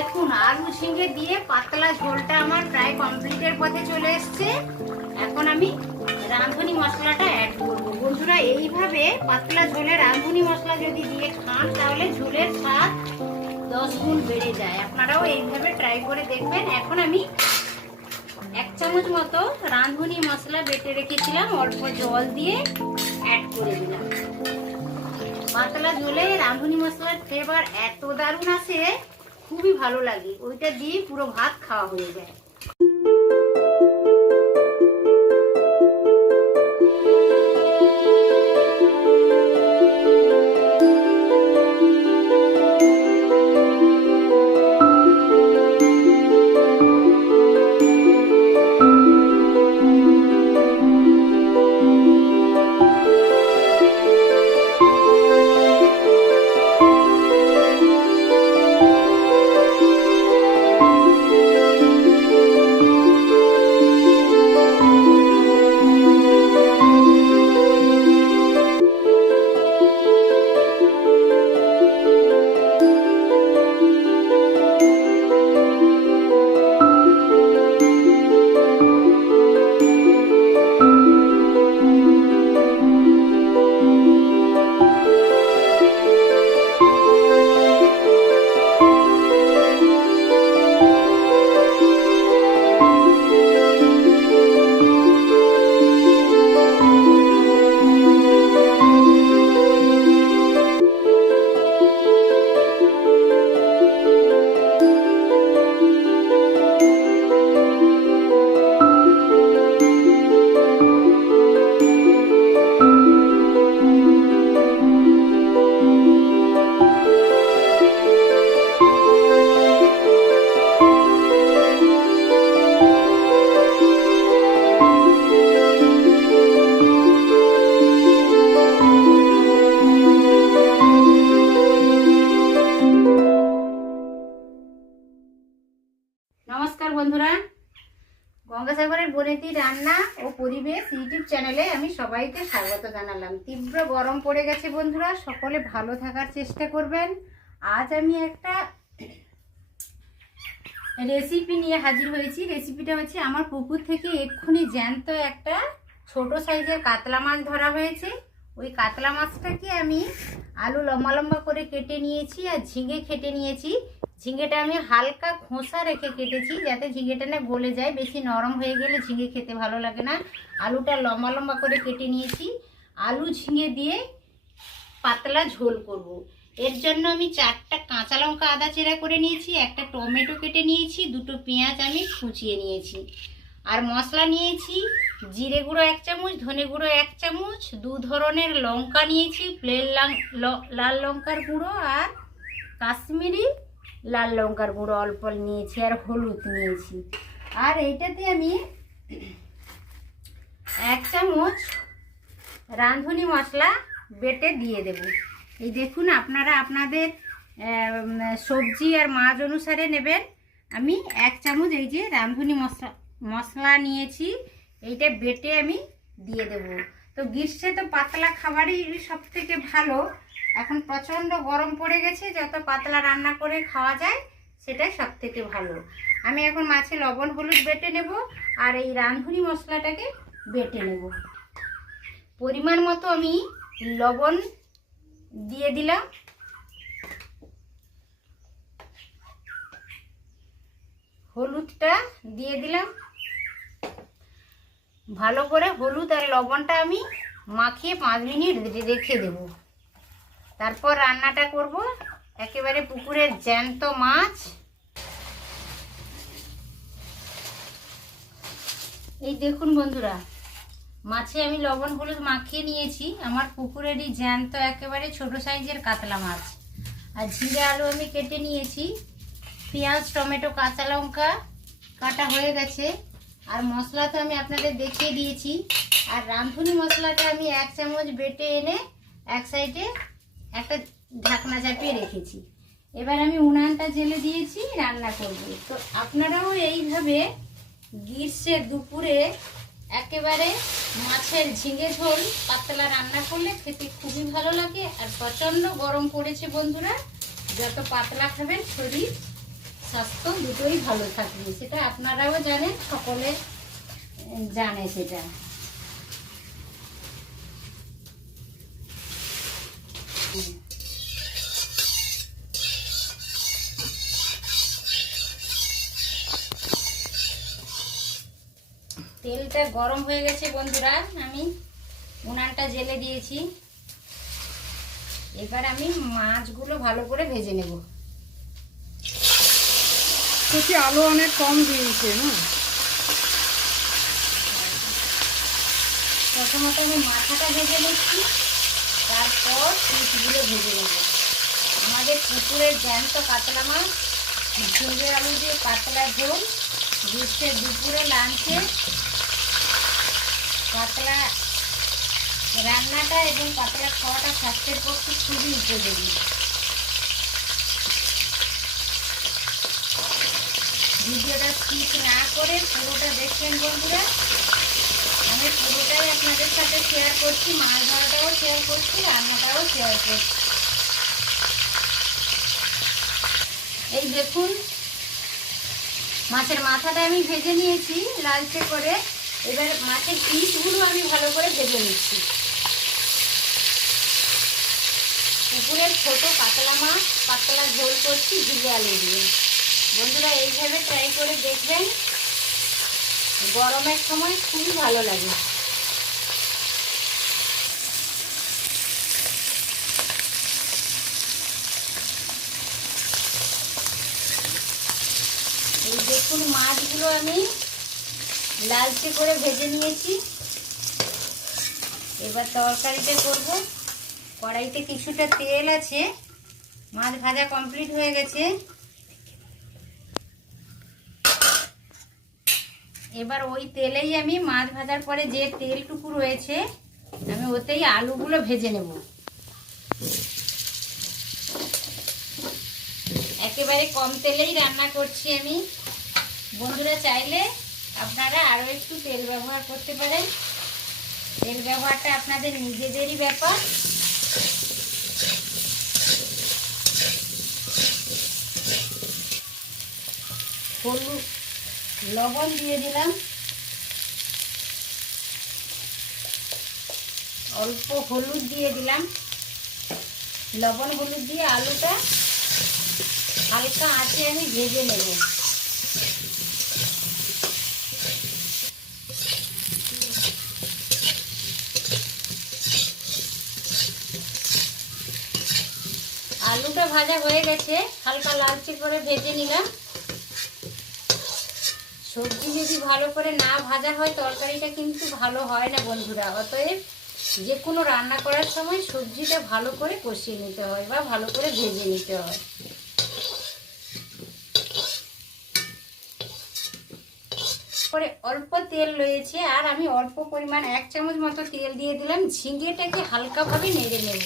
দেখুন আলু ঝিঙে দিয়ে পাতলা ঝোলটা আমার প্রায় কমপ্লিটের পথে চলে এসছে। এখন আমি রাঁধুনি মশলাটা অ্যাড করব। বন্ধুরা, এইভাবে পাতলা ঝোলে রাঁধুনি মশলা যদি দিয়ে খান তাহলে ঝোলের স্বাদ 10 গুণ বেড়ে যায়। আপনারাও এইভাবে ট্রাই করে দেখবেন। এখন আমি 1 চামচ মতো রাঁধুনি মশলা বেটে রেখেছিলাম, অল্প জল দিয়ে অ্যাড করে দিলাম। পাতলা ঝোলে রাঁধুনি মশলার ফ্লেভার এত দারুণ আসে, খুবই ভালো লাগে। ওইটা দিয়ে পুরো ভাত খাওয়া হয়ে যায়। নমস্কার বন্ধুরা, গঙ্গাসাগরের বনেতি রান্না ও পরিবেশ ইউটিউব চ্যানেলে আমি সবাইকে স্বাগত জানালাম। তীব্র গরম পড়ে গেছে বন্ধুরা, সকলে ভালো থাকার চেষ্টা করবেন। আজ আমি একটা রেসিপি নিয়ে হাজির হয়েছি। রেসিপিটা হচ্ছে আমার পুকুর থেকে এক্ষুনি জ্যান্ত একটা ছোট সাইজের কাতলা মাছ ধরা হয়েছে। ওই কাতলা মাছটাকে আমি আলু লম্বা লম্বা করে কেটে নিয়েছি আর ঝিঙে কেটে নিয়েছি। ঝিঙেটা আমি হালকা খোসা রেখে কেটেছি যাতে ঝিঙেটা না গলে যায়। বেশি নরম হয়ে গেলে ঝিঙে খেতে ভালো লাগে না। আলুটা লম্বা লম্বা করে কেটে নিয়েছি। আলু ঝিঙে দিয়ে পাতলা ঝোল করব। এর জন্য আমি 4টা কাঁচা লঙ্কা আদা চেরা করে নিয়েছি, একটা টমেটো কেটে নিয়েছি, 2টো পেঁয়াজ আমি কুচিয়ে নিয়েছি। আর মশলা নিয়েছি জিরে গুঁড়ো 1 চামচ, ধনে গুঁড়ো 1 চামচ, 2 ধরনের লঙ্কা নিয়েছি, প্লেন লাল লঙ্কার গুঁড়ো আর কাশ্মীরি লাল লঙ্কার গুঁড়ো অল্প নিয়েছি, আর হলুদ নিয়েছি। আর এইটাতে আমি 1 চামচ রাঁধুনি মশলা বেটে দিয়ে দেব। এই দেখুন, আপনারা আপনাদের সবজি আর মাছ অনুসারে নেবেন। আমি 1 চামচ এই যে রাঁধুনি মশলা নিয়েছি, এইটা বেটে আমি দিয়ে দেব। তো গ্রীষ্মে তো পাতলা খাবারই সব থেকে ভালো। এখন প্রচণ্ড গরম পড়ে গেছে, যত পাতলা রান্না করে খাওয়া যায় সেটাই সব থেকে ভালো। আমি এখন মাছে লবণ হলুদ বেটে নেব আর এই রাঁধুনি মশলাটাকে বেটে নেব। পরিমাণ মতো আমি লবণ দিয়ে দিলাম, হলুদটা দিয়ে দিলাম। ভালো করে হলুদ আর লবণটা আমি মাখিয়ে 5 মিনিট রেখে দেব। তারপর রান্নাটা করব। একেবারে পুকুরের জ্যান্ত মাছ। এই দেখুন বন্ধুরা, মাছে আমি লবণ হলুদ মাখিয়ে নিয়েছি। আমার পুকুরেরই জ্যান্ত একেবারে ছোট সাইজের কাতলা মাছ। আর জিরে আলু আমি কেটে নিয়েছি, পেঁয়াজ টমেটো কাঁচা লঙ্কা কাটা হয়ে গেছে। আর মশলা তো আমি আপনাদের দেখিয়ে দিয়েছি। আর রাঁধুনি মশলাটা আমি 1 চামচ বেটে এনে এক সাইডে একটা ঢাকনা চাপিয়ে রেখেছি। এবার আমি উনানটা জেলে দিয়েছি, রান্না করব। তো আপনারাও এইভাবে গ্রীষ্মের দুপুরে একেবারে মাছের ঝিঙে ঝোল পাতলা রান্না করলে খেতে খুবই ভালো লাগে। আর প্রচণ্ড গরম পড়েছে বন্ধুরা, যত পাতলা খাবেন শরীর স্বাস্থ্য দুটোই ভালো থাকবে, সেটা আপনারাও জানেন, সকলে জানে সেটা। তেলটা গরম হয়ে গেছে বন্ধুরা, আমি উনানটা জ্বেলে দিয়েছি। এবার আমি মাছগুলো ভালো করে ভেজে নেব। প্রতি আলু অনেক কম দিয়েছে না। প্রথমত আমি মাথাটা ভেজে নিচ্ছি, তারপর পিসগুলো ভেজে নেব। আমাদের পুকুরের জ্যান্ত কাতলা মাছ, ঝিঙে আলু দিয়ে পাতলা ঝোল, গ্রীষ্মের দুপুরে লাঞ্চে পাতলা রান্নাটা এবং পাতলা খাওয়াটা স্বাস্থ্যের পক্ষে খুবই উপযোগী। ভিডিওটা স্কিপ না করে পুরোটা দেখবেন বন্ধুরা। আমি পুরোটাই আপনাদের সাথে শেয়ার করছি, মাছ ধরাটাও শেয়ার করছি, রান্নাটাও শেয়ার করছি। এই দেখুন, মাছের মাথাটা আমি ভেজে নিয়েছি লালচে করে। এবার মাছের পিসগুলো আমি ভালো করে ভেজে নিচ্ছি। পুকুরের ছোট কাতলা মাছ পাতলা ঝোল করছি ঝিঙে আলু দিয়ে। বন্ধুরা এইভাবে ট্রাই করে দেখবেন, গরমের সময় খুবই ভালো লাগে। এই দেখুন, মাছগুলো আমি লালচে করে ভেজে নিয়েছি। এবার তরকারিটা করব। কড়াইতে কিছুটা তেল আছে, মাছ ভাজা কমপ্লিট হয়ে গেছে। এবার ওই তেলেই আমি মাছ ভাজার পরে যে তেলটুকু রয়েছে আমি ওতেই আলুগুলো ভেজে নেব। একেবারে কম তেলেই রান্না করছি আমি। বন্ধুরা চাইলে আপনারা আরও একটু তেল ব্যবহার করতে পারেন, তেল ব্যবহারটা আপনাদের নিজেদেরই ব্যাপার। হলুদ লবণ দিয়ে দিলাম, অল্প হলুদ দিয়ে দিলাম। লবণ হলুদ দিয়ে আলুটা হালকা আঁচে আমি ভেজে নেব। আলুটা ভাজা হয়ে গেছে, হালকা লালচে করে ভেজে নিলাম। সবজি যদি ভালো করে না ভাজা হয় তরকারিটা কিন্তু ভালো হয় না বন্ধুরা। অতএব যে কোনো রান্না করার সময় সবজিটা ভালো করে কষিয়ে নিতে হয় বা ভালো করে ভেজে নিতে হয়। পরে অল্প তেল রয়েছে আর আমি অল্প পরিমাণ 1 চামচ মতো তেল দিয়ে দিলাম। ঝিঙেটাকে হালকাভাবে নেড়ে নেব,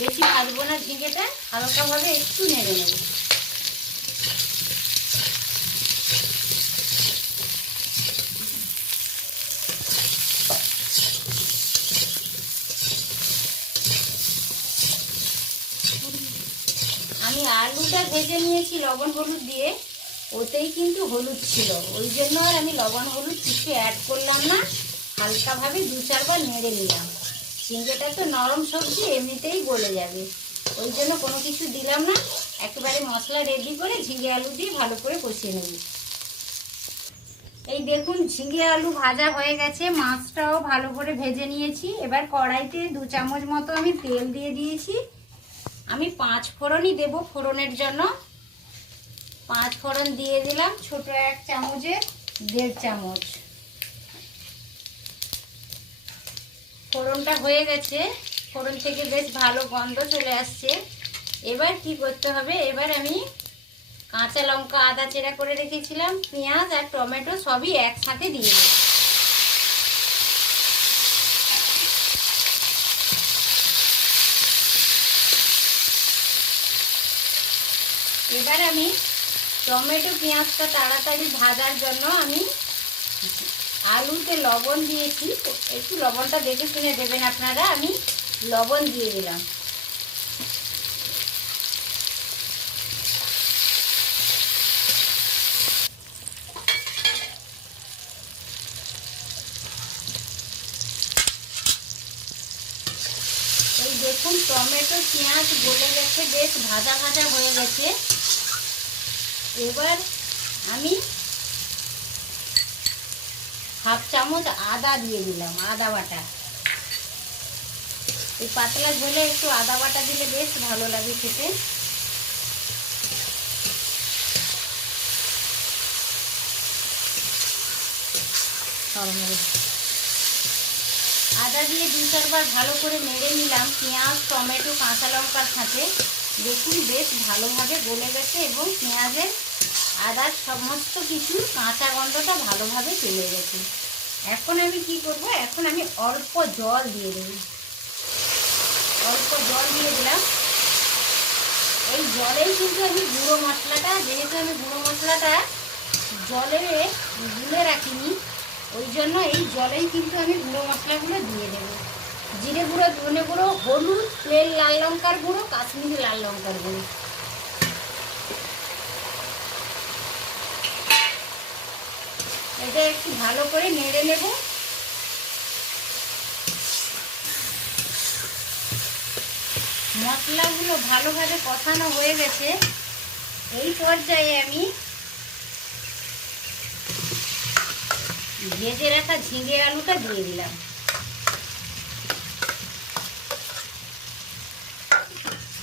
বেশি ভাজবো না, ঝিঙেটা হালকাভাবে একটু নেড়ে নেব। আমি আলুটা ভেজে নিয়েছি লবণ হলুদ দিয়ে, ওতেই কিন্তু হলুদ ছিল, ওই জন্য আর আমি লবণ হলুদ কিছু অ্যাড করলাম না। হালকাভাবে 2-4 বার নেড়ে নিলাম। ঝিঙেটা তো নরম সবজি, এমনিতেই গলে যাবে, ওই জন্য কোনো কিছু দিলাম না। একেবারে মশলা রেডি করে ঝিঙে আলু দিয়ে ভালো করে কষিয়ে নেব। এই দেখুন, ঝিঙে আলু ভাজা হয়ে গেছে, মাছটাও ভালো করে ভেজে নিয়েছি। এবার কড়াইতে 2 চামচ মতো আমি তেল দিয়ে দিয়েছি। আমি 5 ফোড়নই দেবো ফোড়নের জন্য। 5 ফোড়ন দিয়ে দিলাম, ছোট 1 চামচে 1.5 চামচ। ফোড়নটা হয়ে গেছে, ফোড়ন থেকে বেশ ভালো গন্ধ চলে আসছে। এবার কি করতে হবে, এবার আমি কাঁচা লঙ্কা আদা চেরা করে রেখেছিলাম, পেঁয়াজ আর টমেটো সবই একসাথে দিয়ে দেব। এবার আমি টমেটো পেঁয়াজটা তাড়াতাড়ি ভাজার জন্য আমি আলুতে লবণ দিয়েছি, একটু লবণটা দেখে শুনে দেবেন আপনারা। আমি লবণ দিয়ে দিলাম। মাছ গলে গেছে, বেশ ভাজা ভাজা হয়ে গেছে। এবার আমি হাফ চামচ আদা দিয়ে দিলাম, আদা বাটা। এই পাতলা ঝোলে একটু আদা বাটা দিলে বেশ ভালো লাগে খেতে। আদা দিয়ে 2-4 বার ভালো করে নেড়ে নিলাম পেঁয়াজ, টমেটো, কাঁচা লঙ্কার সাথে। দেখুন বেশ ভালোভাবে গলে গেছে এবং পেঁয়াজের, আদার সমস্ত কিছু কাঁচা গন্ধটা ভালোভাবে চলে গেছে। এখন আমি কি করব, এখন আমি অল্প জল দিয়ে দেব। অল্প জল দিয়ে দিলাম। এই জলেই কিন্তু আমি গুঁড়ো মশলাটা, যেহেতু আমি গুঁড়ো মশলাটা জলে গুলে রাখিনি, ওই জন্য এই জলেই কিন্তু আমি গুঁড়ো মশলাগুলো দিয়ে দেব। জিরে গুঁড়ো, ধনে গুঁড়ো, হলুদ, প্লেন লাল লঙ্কার গুঁড়ো, কাশ্মীরি লাল লঙ্কার গুঁড়ো। এটা একটু ভালো করে নেড়ে নেব। মশলাগুলো ভালোভাবে কষানো হয়ে গেছে। এই পর্যায়ে আমি ভেজে রাখা ঝিঙে আলুটা দিয়ে দিলাম।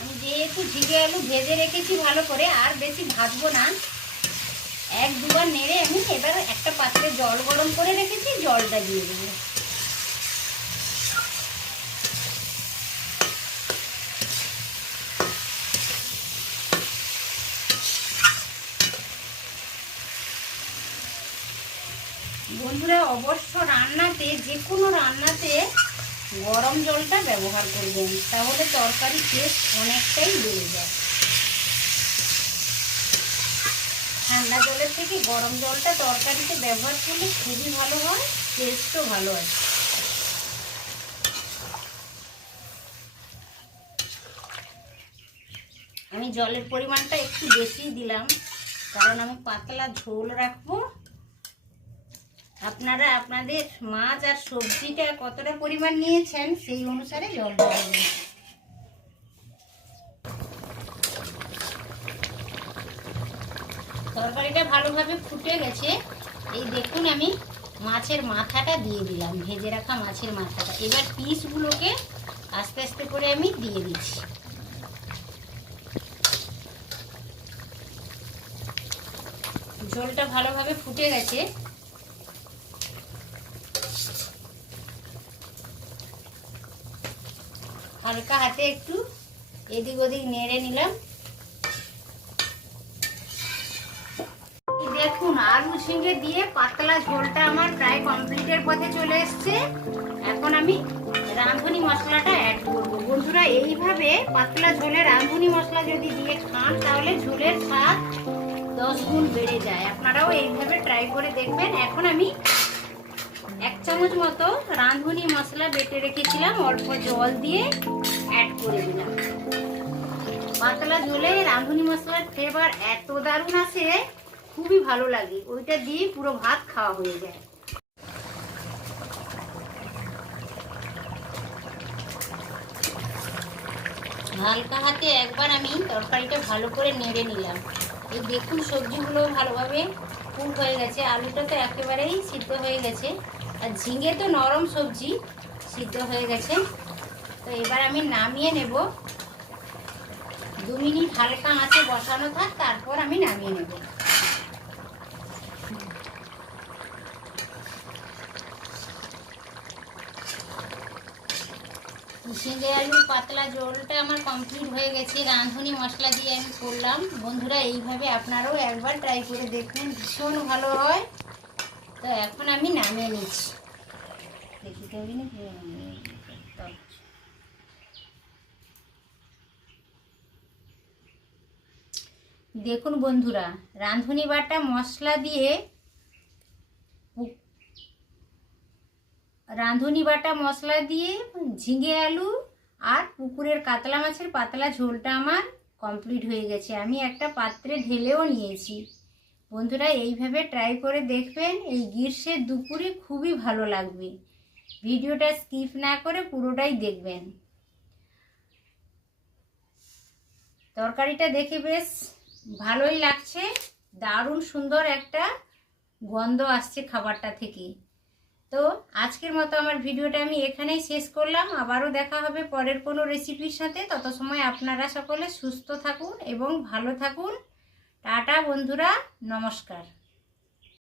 আমি যেহেতু ঝিঙে আলু ভেজে রেখেছি ভালো করে, আর বেশি ভাজবো না, 1-2 বার নেড়ে আমি এবার একটা পাত্রে জল গরম করে রেখেছি, জলটা দিয়ে দেবো। বন্ধুরা অবশ্য রান্নাতে, যে কোনো রান্নাতে গরম জলটা ব্যবহার করবেন, তাহলে তরকারির টেস্ট অনেকটাই বেড়ে যায়। ঠান্ডা জলের থেকে গরম জলটা তরকারিতে ব্যবহার করলে খুবই ভালো হয়, টেস্টও ভালো আছে। আমি জলের পরিমাণটা একটু বেশি দিলাম, কারণ আমি পাতলা ঝোল রাখবো। আপনারা আপনাদের মাছ আর সবজিটা কতটা পরিমাণ নিয়েছেন সেই অনুসারে জল দেবেন। তরকারিটা ভালোভাবে ফুটে গেছে। এই দেখুন আমি মাছের মাথাটা দিয়ে দিলাম, ভেজে রাখা মাছের মাথাটা। এবার পিসগুলোকে আস্তে আস্তে করে আমি দিয়ে দিচ্ছি। ঝোলটা ভালোভাবে ফুটে গেছে। হালকা হাতে একটু এদিক ওদিক নেড়ে নিলাম। দেখুন আলু ঝিঙে দিয়ে পাতলা ঝোলটা আমার প্রায় কমপ্লিটের পথে চলে এসছে। এখন আমি রাঁধুনি মশলাটা অ্যাড করব। বন্ধুরা এইভাবে পাতলা ঝোলে রাঁধুনি মশলা যদি দিয়ে খান, তাহলে ঝোলের স্বাদ 10 গুণ বেড়ে যায়। আপনারাও এইভাবে ট্রাই করে দেখবেন। এখন আমি 1 চামচ মতো রাঁধুনি মশলা বেটে রেখেছিলাম, অল্প জল দিয়ে অ্যাড করে দিলাম। পাতলা ঝোলে রাঁধুনি মশলার ফ্লেভার এত দারুণ আসে, খুবই ভালো লাগে। ওইটা দিয়ে পুরো ভাত খাওয়া হয়ে যায়। হালকা হাতে একবার আমি তরকারিটা ভালো করে নেড়ে নিলাম। এই দেখুন সবজিগুলো ভালোভাবে কুক হয়ে গেছে, আলুটা তো একেবারেই সিদ্ধ হয়ে গেছে, আর ঝিঙে তো নরম সবজি, সিদ্ধ হয়ে গেছে। তো এবার আমি নামিয়ে নেব। 2 মিনিট হালকা আঁচে বসানো থাক, তারপর আমি নামিয়ে নেব। ঝিঙে আলুর পাতলা ঝোলটা আমার কমপ্লিট হয়ে গেছে। রাঁধুনি মশলা দিয়ে আমি করলাম। বন্ধুরা এইভাবে আপনারাও একবার ট্রাই করে দেখবেন, ভীষণ ভালো হয়। তো এখন আমি নামিয়ে নিচ্ছি। দেখুন বন্ধুরা, রাঁধুনি বাটা মশলা দিয়ে ঝিঙে আলু আর পুকুরের কাতলা মাছের পাতলা ঝোলটা আমার কমপ্লিট হয়ে গেছে। আমি একটা পাত্রে ঢেলেও নিয়েছি। বন্ধুরা এইভাবে ট্রাই করে দেখবেন, এই গ্রীষ্মের দুপুরে খুবই ভালো লাগবে। ভিডিওটা স্কিপ না করে পুরোটাই দেখবেন। তরকারিটা দেখে বেশ ভালোই লাগছে, দারুণ সুন্দর একটা গন্ধ আসছে খাবারটা থেকে। তো আজকের মতো আমার ভিডিওটা আমি এখানেই শেষ করলাম। আবারও দেখা হবে পরের কোনো রেসিপির সাথে। তত সময় আপনারা সকলে সুস্থ থাকুন এবং ভালো থাকুন। টাটা বন্ধুরা, নমস্কার।